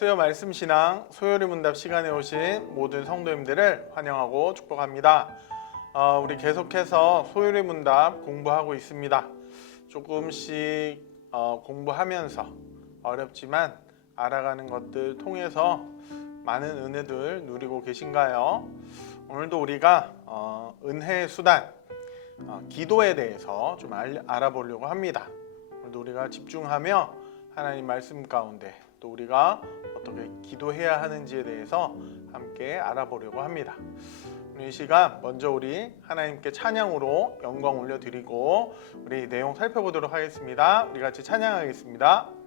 수요 말씀 신앙 소요리 문답 시간에 오신 모든 성도님들을 환영하고 축복합니다. 어, 우리 계속해서 소요리 문답 공부하고 있습니다. 조금씩 어, 공부하면서 어렵지만 알아가는 것들 통해서 많은 은혜들 누리고 계신가요? 오늘도 우리가 어, 은혜의 수단 어, 기도에 대해서 좀 알, 알아보려고 합니다. 오늘도 우리가 집중하며 하나님 말씀 가운데 또 우리가 어떻게 기도해야 하는지에 대해서 함께 알아보려고 합니다. 이 시간 먼저 우리 하나님께 찬양으로 영광 올려드리고 우리 내용 살펴보도록 하겠습니다. 우리 같이 찬양하겠습니다.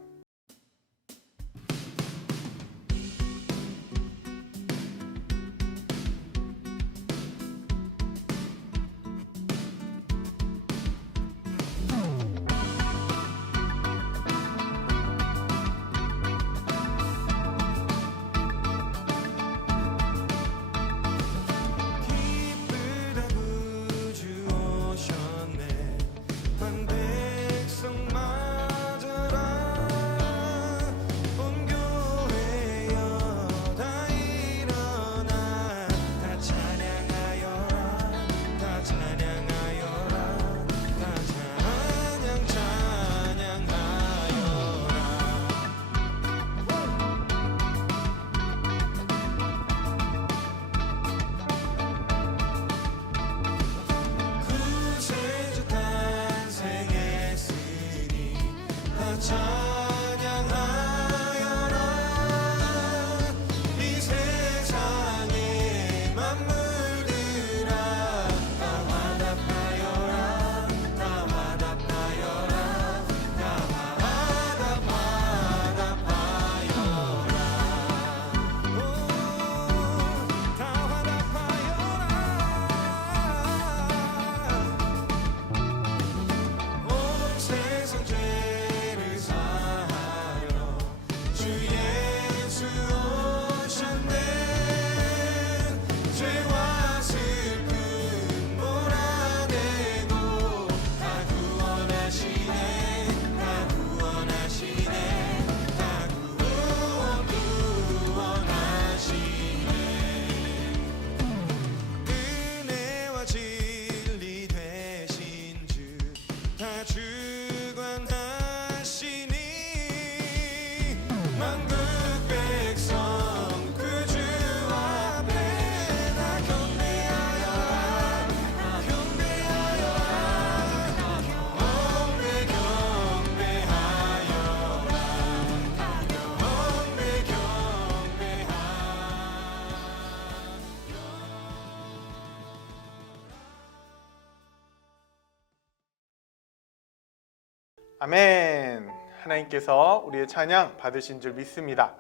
아멘. 하나님께서 우리의 찬양 받으신 줄 믿습니다.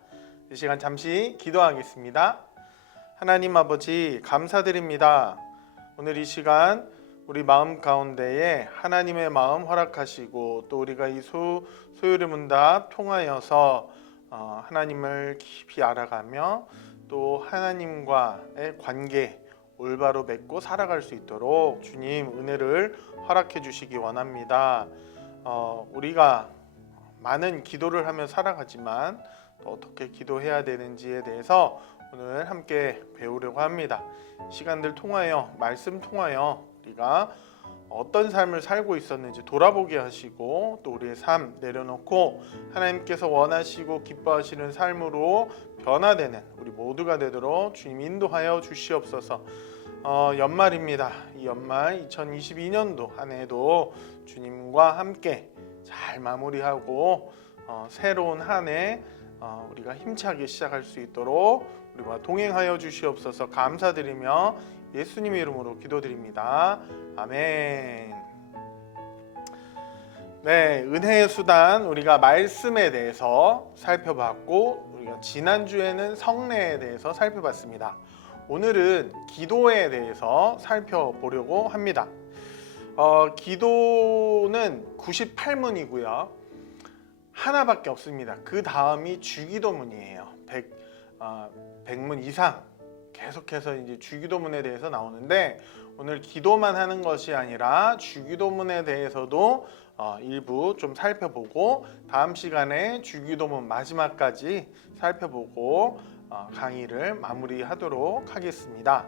이 시간 잠시 기도하겠습니다. 하나님 아버지 감사드립니다. 오늘 이 시간 우리 마음 가운데에 하나님의 마음 허락하시고 또 우리가 이 소, 소요리 문답 통하여서 어, 하나님을 깊이 알아가며 또 하나님과의 관계 올바로 맺고 살아갈 수 있도록 주님 은혜를 허락해 주시기 원합니다. 어, 우리가 많은 기도를 하며 살아가지만 또 어떻게 기도해야 되는지에 대해서 오늘 함께 배우려고 합니다. 시간들 통하여 말씀 통하여 우리가 어떤 삶을 살고 있었는지 돌아보게 하시고 또 우리의 삶 내려놓고 하나님께서 원하시고 기뻐하시는 삶으로 변화되는 우리 모두가 되도록 주님 인도하여 주시옵소서. 어, 연말입니다. 이 연말 2022년도 한 해도 주님과 함께 잘 마무리하고 어, 새로운 한해 어, 우리가 힘차게 시작할 수 있도록 우리와 동행하여 주시옵소서 감사드리며 예수님의 이름으로 기도드립니다. 아멘. 네, 은혜의 수단 우리가 말씀에 대해서 살펴봤고 우리가 지난 주에는 성례에 대해서 살펴봤습니다. 오늘은 기도에 대해서 살펴보려고 합니다. 어, 기도는 98문이고요. 하나밖에 없습니다. 그 다음이 주기도문이에요. 100, 어, 100문 이상 계속해서 이제 주기도문에 대해서 나오는데 오늘 기도만 하는 것이 아니라 주기도문에 대해서도 어, 일부 좀 살펴보고 다음 시간에 주기도문 마지막까지 살펴보고 어, 강의를 마무리하도록 하겠습니다.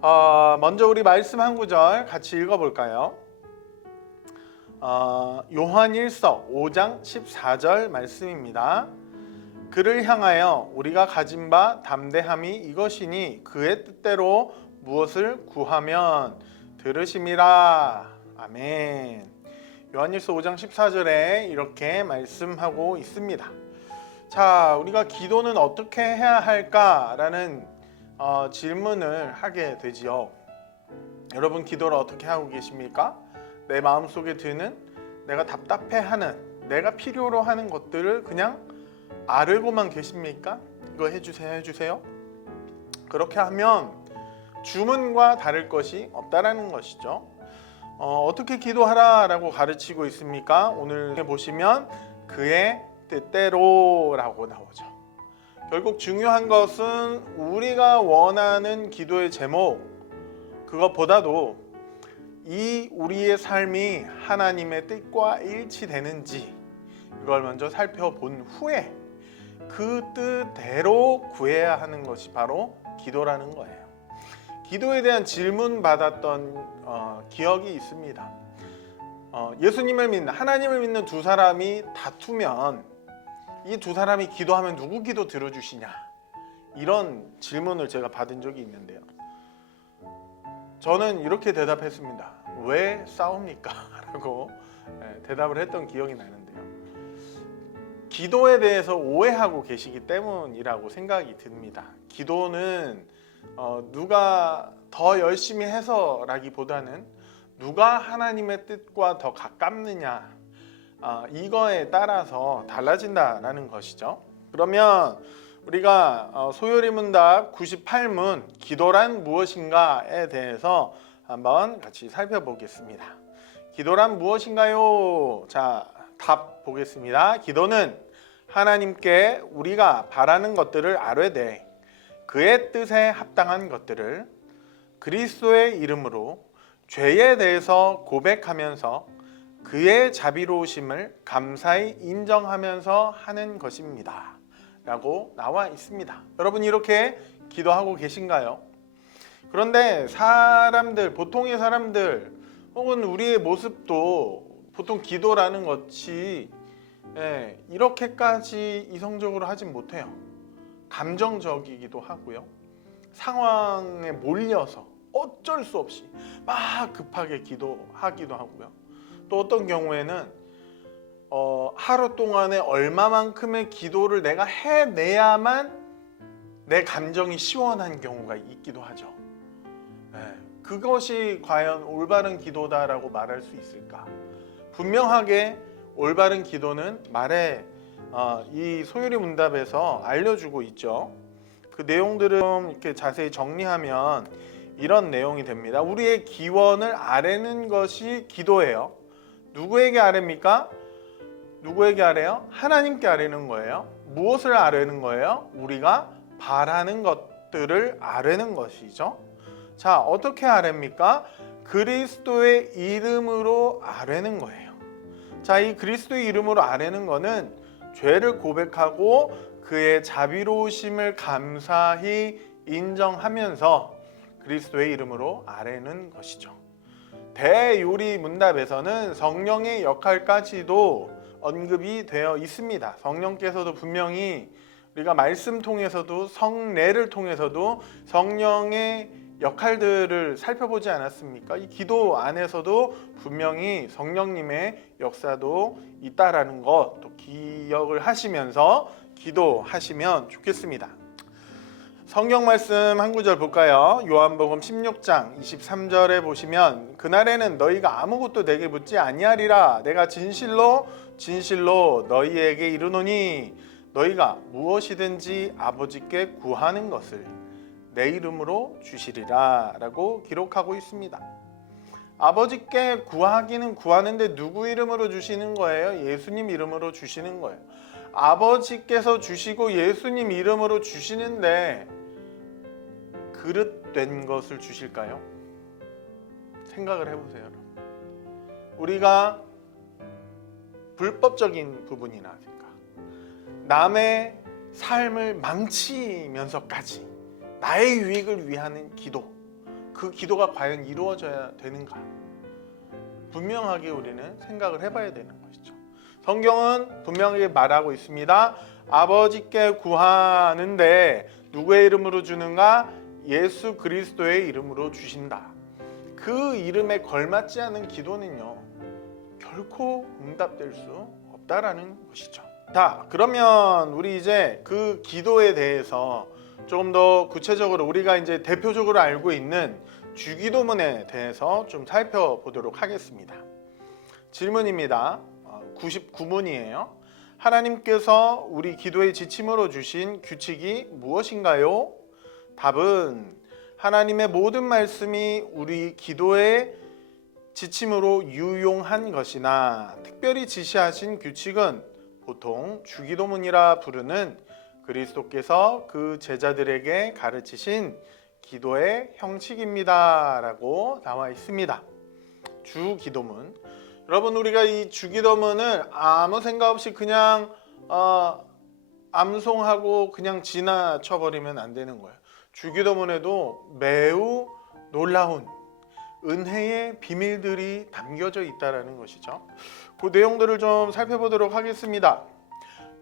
어, 먼저 우리 말씀 한 구절 같이 읽어볼까요? 어, 요한일서 5장 14절 말씀입니다. 그를 향하여 우리가 가진 바 담대함이 이것이니 그의 뜻대로 무엇을 구하면 들으심이라. 아멘. 요한일서 5장 14절에 이렇게 말씀하고 있습니다. 자, 우리가 기도는 어떻게 해야 할까라는 어, 질문을 하게 되지요. 여러분 기도를 어떻게 하고 계십니까? 내 마음 속에 드는 내가 답답해하는 내가 필요로 하는 것들을 그냥 알고만 계십니까? 이거 해주세요, 해주세요. 그렇게 하면 주문과 다를 것이 없다라는 것이죠. 어, 떻게 기도하라라고 가르치고 있습니까? 오늘 보시면 그의 뜻대로라고 나오죠. 결국 중요한 것은 우리가 원하는 기도의 제목 그것보다도 이 우리의 삶이 하나님의 뜻과 일치되는지 이걸 먼저 살펴본 후에 그 뜻대로 구해야 하는 것이 바로 기도라는 거예요. 기도에 대한 질문 받았던 어, 기억이 있습니다. 어, 예수님을 믿는 하나님을 믿는 두 사람이 다투면 이 두 사람이 기도하면 누구 기도 들어주시냐 이런 질문을 제가 받은 적이 있는데요. 저는 이렇게 대답했습니다. 왜 싸웁니까? 라고 예, 대답을 했던 기억이 나는데요. 기도에 대해서 오해하고 계시기 때문이라고 생각이 듭니다. 기도는 어, 누가 더 열심히 해서라기보다는 누가 하나님의 뜻과 더 가깝느냐 아, 이거에 따라서 달라진다라는 것이죠. 그러면 우리가 어, 소요리 문답 98문 기도란 무엇인가에 대해서 한번 같이 살펴보겠습니다. 기도란 무엇인가요? 자, 답 보겠습니다. 기도는 하나님께 우리가 바라는 것들을 아뢰되 그의 뜻에 합당한 것들을 그리스도의 이름으로 죄에 대해서 고백하면서 그의 자비로우심을 감사히 인정하면서 하는 것입니다. 라고 나와 있습니다. 여러분 이렇게 기도하고 계신가요? 그런데 사람들, 보통의 사람들 혹은 우리의 모습도 보통 기도라는 것이 예, 이렇게까지 이성적으로 하진 못해요. 감정적이기도 하고요. 상황에 몰려서 어쩔 수 없이 막 급하게 기도하기도 하고요. 또 어떤 경우에는 어, 하루 동안에 얼마만큼의 기도를 내가 해내야만 내 감정이 시원한 경우가 있기도 하죠. 예, 그것이 과연 올바른 기도다라고 말할 수 있을까? 분명하게 올바른 기도는 말에 어, 이 소유리 문답에서 알려주고 있죠. 그 내용들을 좀 이렇게 자세히 정리하면 이런 내용이 됩니다. 우리의 기원을 아뢰는 것이 기도예요. 누구에게 아뢰입니까? 누구에게 아뢰요? 하나님께 아뢰는 거예요. 무엇을 아뢰는 거예요? 우리가 바라는 것들을 아뢰는 것이죠. 자, 어떻게 아뢰입니까? 그리스도의 이름으로 아뢰는 거예요. 자, 이 그리스도의 이름으로 아뢰는 거는 죄를 고백하고 그의 자비로우심을 감사히 인정하면서 그리스도의 이름으로 아뢰는 것이죠. 대요리 문답에서는 성령의 역할까지도 언급이 되어 있습니다. 성령께서도 분명히 우리가 말씀 통해서도 성례를 통해서도 성령의 역할들을 살펴보지 않았습니까? 이 기도 안에서도 분명히 성령님의 역사도 있다라는 것 또 기억을 하시면서 기도하시면 좋겠습니다. 성경 말씀 한 구절 볼까요? 요한복음 16장 23절에 보시면 그날에는 너희가 아무것도 내게 묻지 아니하리라 내가 진실로 진실로 너희에게 이르노니 너희가 무엇이든지 아버지께 구하는 것을 내 이름으로 주시리라라고 기록하고 있습니다. 아버지께 구하기는 구하는데 누구 이름으로 주시는 거예요? 예수님 이름으로 주시는 거예요. 아버지께서 주시고 예수님 이름으로 주시는데 그릇된 것을 주실까요? 생각을 해보세요. 여러분. 우리가 불법적인 부분이라든가 남의 삶을 망치면서까지 나의 유익을 위하는 기도 그 기도가 과연 이루어져야 되는가 분명하게 우리는 생각을 해봐야 되는 것이죠 성경은 분명하게 말하고 있습니다 아버지께 구하는데 누구의 이름으로 주는가 예수 그리스도의 이름으로 주신다 그 이름에 걸맞지 않은 기도는요 결코 응답될 수 없다라는 것이죠. 자, 그러면 우리 이제 그 기도에 대해서 조금 더 구체적으로 우리가 이제 대표적으로 알고 있는 주기도문에 대해서 좀 살펴보도록 하겠습니다. 질문입니다. 99문이에요. 하나님께서 우리 기도의 지침으로 주신 규칙이 무엇인가요? 답은 하나님의 모든 말씀이 우리 기도의 지침으로 유용한 것이나 특별히 지시하신 규칙은 보통 주기도문이라 부르는 그리스도께서 그 제자들에게 가르치신 기도의 형식입니다라고 나와 있습니다. 주기도문. 여러분 우리가 이 주기도문을 아무 생각 없이 그냥 어, 암송하고 그냥 지나쳐 버리면 안 되는 거예요. 주기도문에도 매우 놀라운 은혜의 비밀들이 담겨져 있다라는 것이죠. 그 내용들을 좀 살펴보도록 하겠습니다.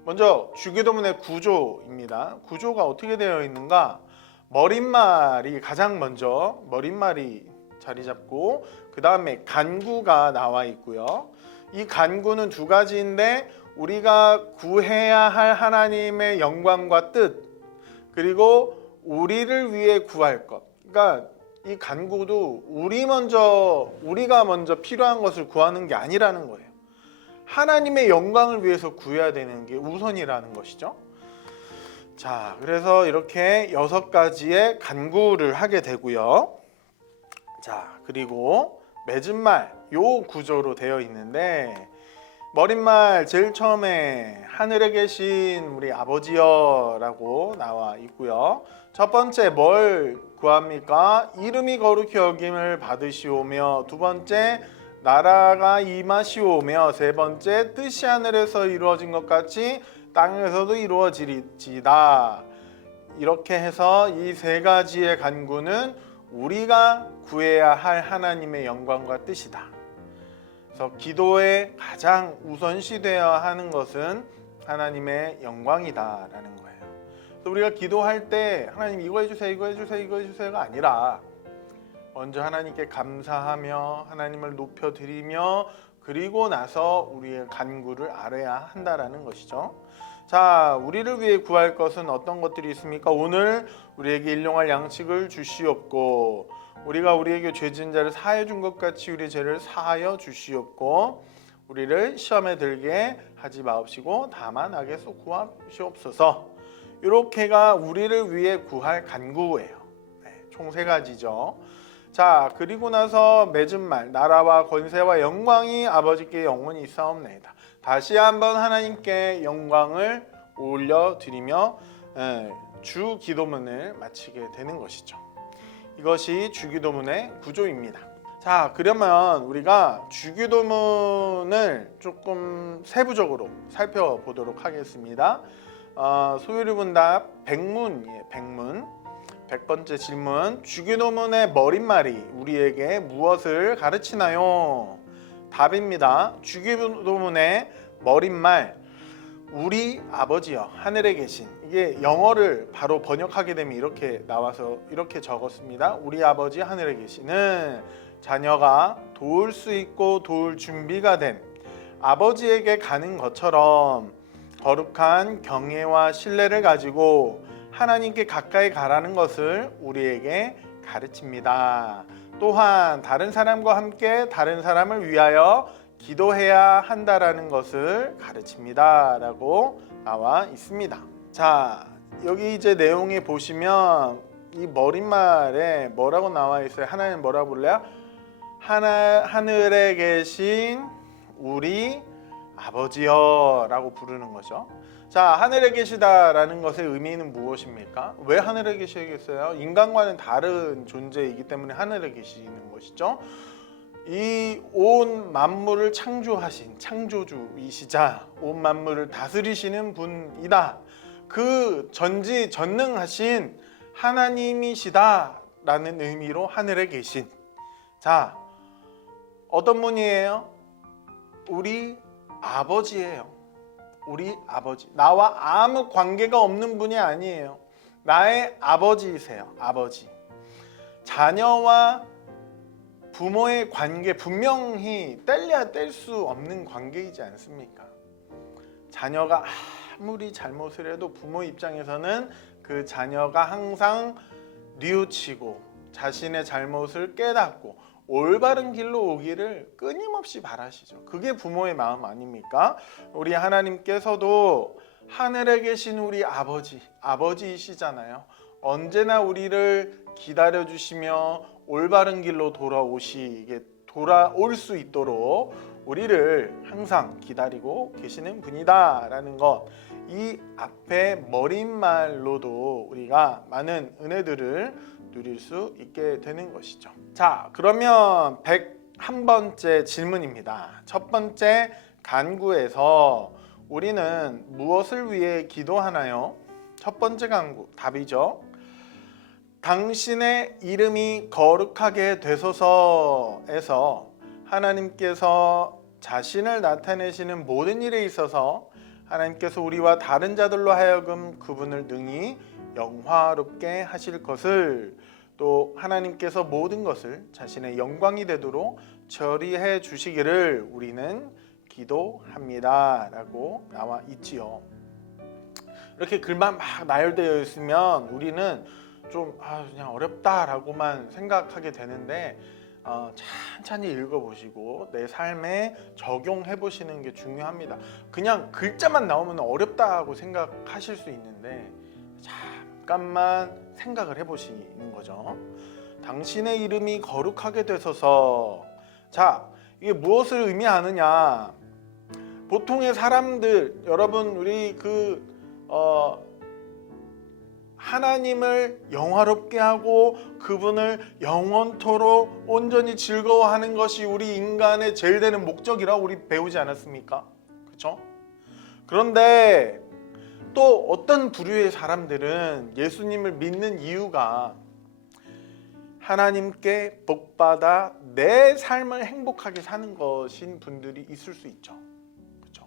먼저 주기도문의 구조입니다. 구조가 어떻게 되어 있는가? 머릿말이 가장 먼저 머릿말이 자리 잡고 그 다음에 간구가 나와 있고요. 이 간구는 두 가지인데 우리가 구해야 할 하나님의 영광과 뜻 그리고 우리를 위해 구할 것. 그러니까 이 간구도 우리 먼저 우리가 먼저 필요한 것을 구하는 게 아니라는 거예요. 하나님의 영광을 위해서 구해야 되는 게 우선이라는 것이죠. 자, 그래서 이렇게 여섯 가지의 간구를 하게 되고요. 자, 그리고 맺은 말, 요 구조로 되어 있는데 머릿말 제일 처음에 하늘에 계신 우리 아버지여라고 나와 있고요. 첫 번째 뭘 구합니까? 이름이 거룩히 여김을 받으시오며 두 번째 나라가 임하시오며 세 번째 뜻이 하늘에서 이루어진 것 같이 땅에서도 이루어지리지다. 이렇게 해서 이 세 가지의 간구는 우리가 구해야 할 하나님의 영광과 뜻이다. 그래서 기도의 가장 우선시 되어야 하는 것은 하나님의 영광이다라는 거 그래서 우리가 기도할 때 하나님 이거 해주세요, 이거 해주세요, 이거 해주세요가 아니라 먼저 하나님께 감사하며 하나님을 높여드리며 그리고 나서 우리의 간구를 알아야 한다라는 것이죠. 자, 우리를 위해 구할 것은 어떤 것들이 있습니까? 오늘 우리에게 일용할 양식을 주시옵고 우리가 우리에게 죄진 자를 사해 준 것 같이 우리 죄를 사하여 주시옵고 우리를 시험에 들게 하지 마옵시고 다만 악에서 구하시옵소서. 이렇게가 우리를 위해 구할 간구예요. 네, 총세 가지죠. 자 그리고 나서 맺은 말 나라와 권세와 영광이 아버지께 영원히 있사옵나이다. 다시 한번 하나님께 영광을 올려드리며 예, 주 기도문을 마치게 되는 것이죠. 이것이 주기도문의 구조입니다. 자, 그러면 우리가 주기도문을 조금 세부적으로 살펴보도록 하겠습니다. 어, 소유리 분답 백문이에요. 백문. 100번째 질문. 주기도문의 머릿말이 우리에게 무엇을 가르치나요? 답입니다. 주기도문의 머릿말 우리 아버지여 하늘에 계신 이게 영어를 바로 번역하게 되면 이렇게 나와서 이렇게 적었습니다. 우리 아버지 하늘에 계시는 자녀가 도울 수 있고 도울 준비가 된 아버지에게 가는 것처럼 거룩한 경외와 신뢰를 가지고 하나님께 가까이 가라는 것을 우리에게 가르칩니다. 또한 다른 사람과 함께 다른 사람을 위하여 기도해야 한다라는 것을 가르칩니다 라고 나와 있습니다. 자, 여기 이제 내용에 보시면 이 머릿말에 뭐라고 나와 있어요? 하나님 뭐라 불러요? 하나 하늘에 계신 우리 아버지여 라고 부르는 거죠. 자, 하늘에 계시다라는 것의 의미는 무엇입니까? 왜 하늘에 계시겠어요? 인간과는 다른 존재이기 때문에 하늘에 계시는 것이죠. 이 온 만물을 창조하신 창조주이시자 온 만물을 다스리시는 분이다. 그 전지 전능하신 하나님이시다라는 의미로 하늘에 계신 자 어떤 분이에요? 우리 아버지예요. 우리 아버지. 나와 아무 관계가 없는 분이 아니에요. 나의 아버지이세요. 아버지. 자녀와 부모의 관계 분명히 뗄래야 뗄 수 없는 관계이지 않습니까? 자녀가 아무리 잘못을 해도 부모 입장에서는 그 자녀가 항상 뉘우치고 자신의 잘못을 깨닫고 올바른 길로 오기를 끊임없이 바라시죠. 그게 부모의 마음 아닙니까? 우리 하나님께서도 하늘에 계신 우리 아버지, 아버지이시잖아요. 언제나 우리를 기다려 주시며 올바른 길로 돌아오시게 돌아올 수 있도록 우리를 항상 기다리고 계시는 분이다라는 것. 이 앞에 머릿말로도 우리가 많은 은혜들을 누릴 수 있게 되는 것이죠. 자, 그러면 101번째 질문입니다. 첫 번째 간구에서 우리는 무엇을 위해 기도하나요? 첫 번째 간구 답이죠. 당신의 이름이 거룩하게 되소서에서 하나님께서 자신을 나타내시는 모든 일에 있어서 하나님께서 우리와 다른 자들로 하여금 그분을 능히 영화롭게 하실 것을 또 하나님께서 모든 것을 자신의 영광이 되도록 처리해 주시기를 우리는 기도합니다라고 나와 있지요. 이렇게 글만 막 나열되어 있으면 우리는 좀 아, 그냥 어렵다라고만 생각하게 되는데 어, 천천히 읽어보시고 내 삶에 적용해 보시는 게 중요합니다. 그냥 글자만 나오면 어렵다고 생각하실 수 있는데 잠깐만 생각을 해보시는 거죠. 당신의 이름이 거룩하게 되소서. 자, 이게 무엇을 의미하느냐? 보통의 사람들, 여러분 우리 그 어, 하나님을 영화롭게 하고 그분을 영원토록 온전히 즐거워하는 것이 우리 인간의 제일 되는 목적이라 우리 배우지 않았습니까? 그렇죠? 그런데 또 어떤 부류의 사람들은 예수님을 믿는 이유가 하나님께 복받아 내 삶을 행복하게 사는 것인 분들이 있을 수 있죠. 그렇죠?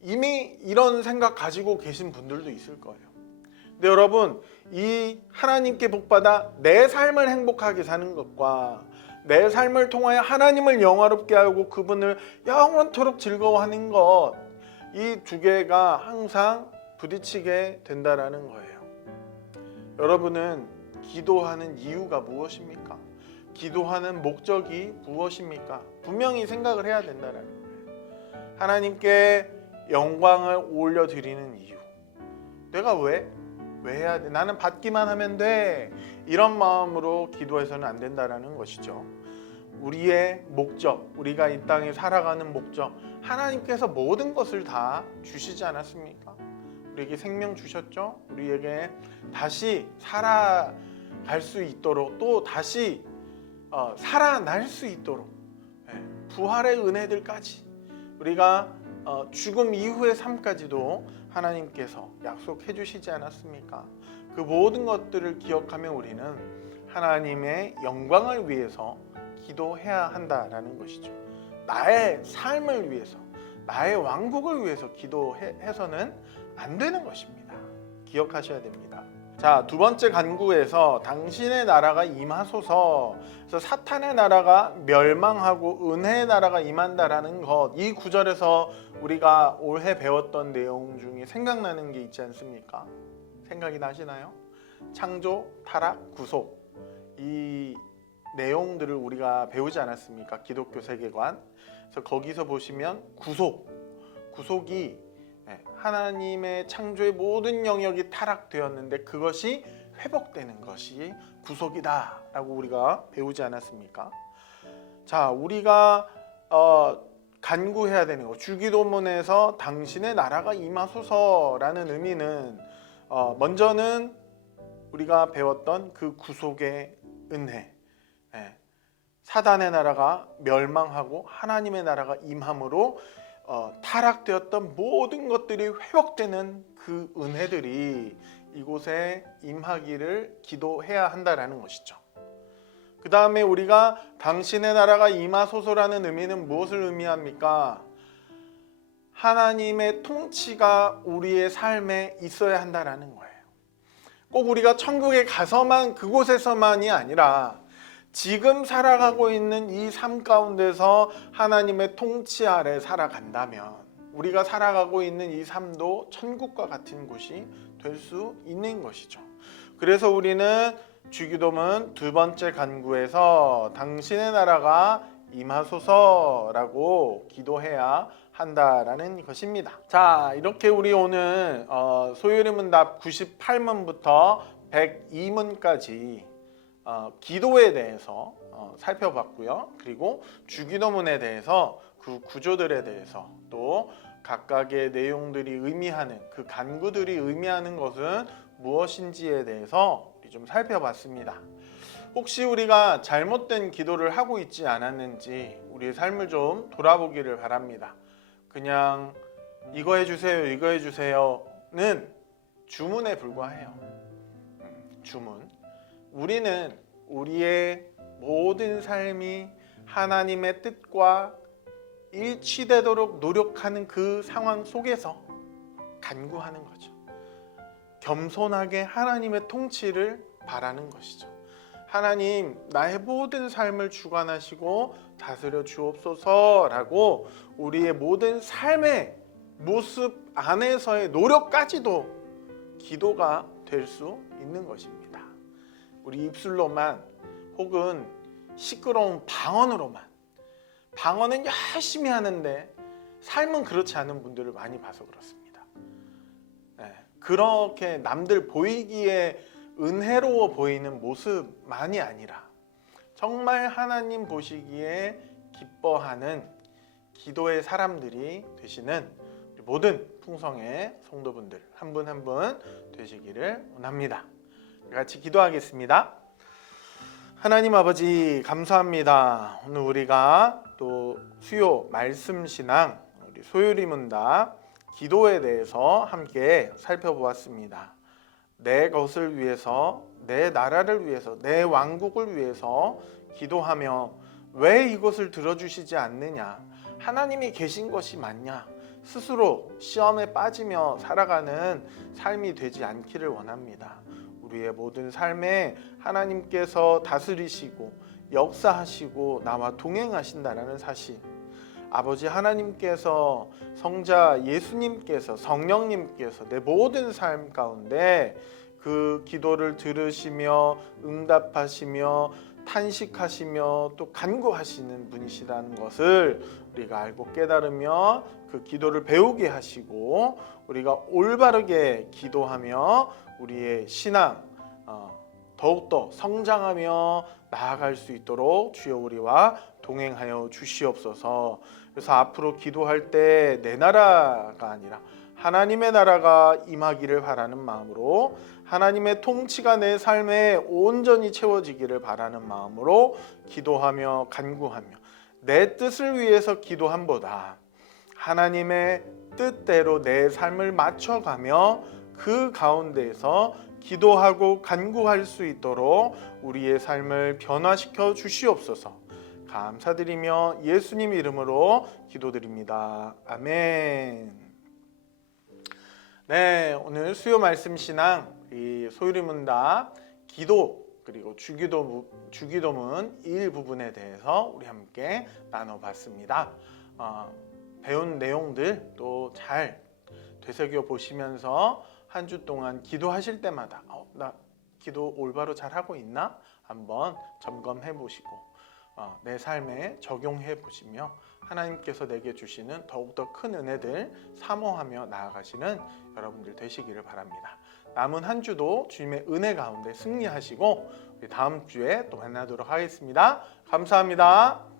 이미 이런 생각 가지고 계신 분들도 있을 거예요. 근데 여러분, 이 하나님께 복받아 내 삶을 행복하게 사는 것과 내 삶을 통하여 하나님을 영화롭게 하고 그분을 영원토록 즐거워하는 것, 이 두 개가 항상 부딪히게 된다라는 거예요. 여러분은 기도하는 이유가 무엇입니까? 기도하는 목적이 무엇입니까? 분명히 생각을 해야 된다라는 거예요. 하나님께 영광을 올려드리는 이유. 내가 왜? 왜 해야 돼? 나는 받기만 하면 돼. 이런 마음으로 기도해서는 안 된다라는 것이죠. 우리의 목적, 우리가 이 땅에 살아가는 목적, 하나님께서 모든 것을 다 주시지 않았습니까? 우리에게 생명 주셨죠? 우리에게 다시 살아갈 수 있도록 또 다시 어, 살아날 수 있도록 예, 부활의 은혜들까지 우리가 어, 죽음 이후의 삶까지도 하나님께서 약속해 주시지 않았습니까? 그 모든 것들을 기억하며 우리는 하나님의 영광을 위해서 기도해야 한다라는 것이죠. 나의 삶을 위해서, 나의 왕국을 위해서 기도해서는 안 되는 것입니다. 기억하셔야 됩니다. 자, 두 번째 간구에서 당신의 나라가 임하소서. 그래서 사탄의 나라가 멸망하고 은혜의 나라가 임한다라는 것. 이 구절에서 우리가 올해 배웠던 내용 중에 생각나는 게 있지 않습니까? 생각이 나시나요? 창조, 타락, 구속. 이 내용들을 우리가 배우지 않았습니까? 기독교 세계관. 그래서 거기서 보시면 구속. 구속이 네, 하나님의 창조의 모든 영역이 타락되었는데 그것이 회복되는 것이 구속이다라고 우리가 배우지 않았습니까? 자, 우리가 어, 간구해야 되는 거 주기도문에서 당신의 나라가 임하소서라는 의미는 어, 먼저는 우리가 배웠던 그 구속의 은혜, 예, 사단의 나라가 멸망하고 하나님의 나라가 임함으로 어, 타락되었던 모든 것들이 회복되는 그 은혜들이 이곳에 임하기를 기도해야 한다라는 것이죠. 그 다음에 우리가 당신의 나라가 임하소서라는 의미는 무엇을 의미합니까? 하나님의 통치가 우리의 삶에 있어야 한다라는 거예요. 꼭 우리가 천국에 가서만 그곳에서만이 아니라 지금 살아가고 있는 이 삶 가운데서 하나님의 통치 아래 살아간다면 우리가 살아가고 있는 이 삶도 천국과 같은 곳이 될 수 있는 것이죠. 그래서 우리는 주기도문 두 번째 간구에서 당신의 나라가 임하소서라고 기도해야 한다라는 것입니다. 자, 이렇게 우리 오늘 어, 소요리 문답 98문부터 102문까지 어, 기도에 대해서 어, 살펴봤고요. 그리고 주기도문에 대해서 그 구조들에 대해서 또 각각의 내용들이 의미하는 그 간구들이 의미하는 것은 무엇인지에 대해서 좀 살펴봤습니다. 혹시 우리가 잘못된 기도를 하고 있지 않았는지 우리의 삶을 좀 돌아보기를 바랍니다. 그냥 이거 해주세요, 이거 해주세요는 주문에 불과해요. 음, 주문. 우리는 우리의 모든 삶이 하나님의 뜻과 일치되도록 노력하는 그 상황 속에서 간구하는 거죠. 겸손하게 하나님의 통치를 바라는 것이죠. 하나님, 나의 모든 삶을 주관하시고 다스려 주옵소서라고 우리의 모든 삶의 모습 안에서의 노력까지도 기도가 될 수 있는 것입니다. 우리 입술로만 혹은 시끄러운 방언으로만 방언은 열심히 하는데 삶은 그렇지 않은 분들을 많이 봐서 그렇습니다. 네, 그렇게 남들 보이기에 은혜로워 보이는 모습만이 아니라 정말 하나님 보시기에 기뻐하는 기도의 사람들이 되시는 모든 풍성의 성도분들 한 분 한 분 되시기를 원합니다. 같이 기도하겠습니다. 하나님 아버지 감사합니다. 오늘 우리가 또 수요 말씀 신앙 우리 소요리 문답 기도에 대해서 함께 살펴보았습니다. 내 것을 위해서 내 나라를 위해서 내 왕국을 위해서 기도하며 왜 이것을 들어주시지 않느냐 하나님이 계신 것이 맞냐 스스로 시험에 빠지며 살아가는 삶이 되지 않기를 원합니다. 우리의 모든 삶에 하나님께서 다스리시고 역사하시고 나와 동행하신다라는 사실. 아버지 하나님께서 성자 예수님께서 성령님께서 내 모든 삶 가운데 그 기도를 들으시며 응답하시며 탄식하시며 또 간구하시는 분이시라는 것을 우리가 알고 깨달으며 그 기도를 배우게 하시고 우리가 올바르게 기도하며 우리의 신앙 어, 더욱더 성장하며 나아갈 수 있도록 주여 우리와 동행하여 주시옵소서. 그래서 앞으로 기도할 때 내 나라가 아니라 하나님의 나라가 임하기를 바라는 마음으로 하나님의 통치가 내 삶에 온전히 채워지기를 바라는 마음으로 기도하며 간구하며 내 뜻을 위해서 기도함보다 하나님의 뜻대로 내 삶을 맞춰가며 그 가운데에서 기도하고 간구할 수 있도록 우리의 삶을 변화시켜 주시옵소서. 감사드리며 예수님 이름으로 기도드립니다. 아멘. 네, 오늘 수요 말씀 신앙 이 소유리 문답 기도 그리고 주기도 주기도문 일 부분에 대해서 우리 함께 나눠봤습니다. 어, 배운 내용들 또 잘 되새겨 보시면서 한 주 동안 기도하실 때마다 어, 나 기도 올바로 잘 하고 있나 한번 점검해 보시고 어, 내 삶에 적용해 보시며 하나님께서 내게 주시는 더욱더 큰 은혜들 사모하며 나아가시는 여러분들 되시기를 바랍니다. 남은 한 주도 주님의 은혜 가운데 승리하시고 다음 주에 또 만나도록 하겠습니다. 감사합니다.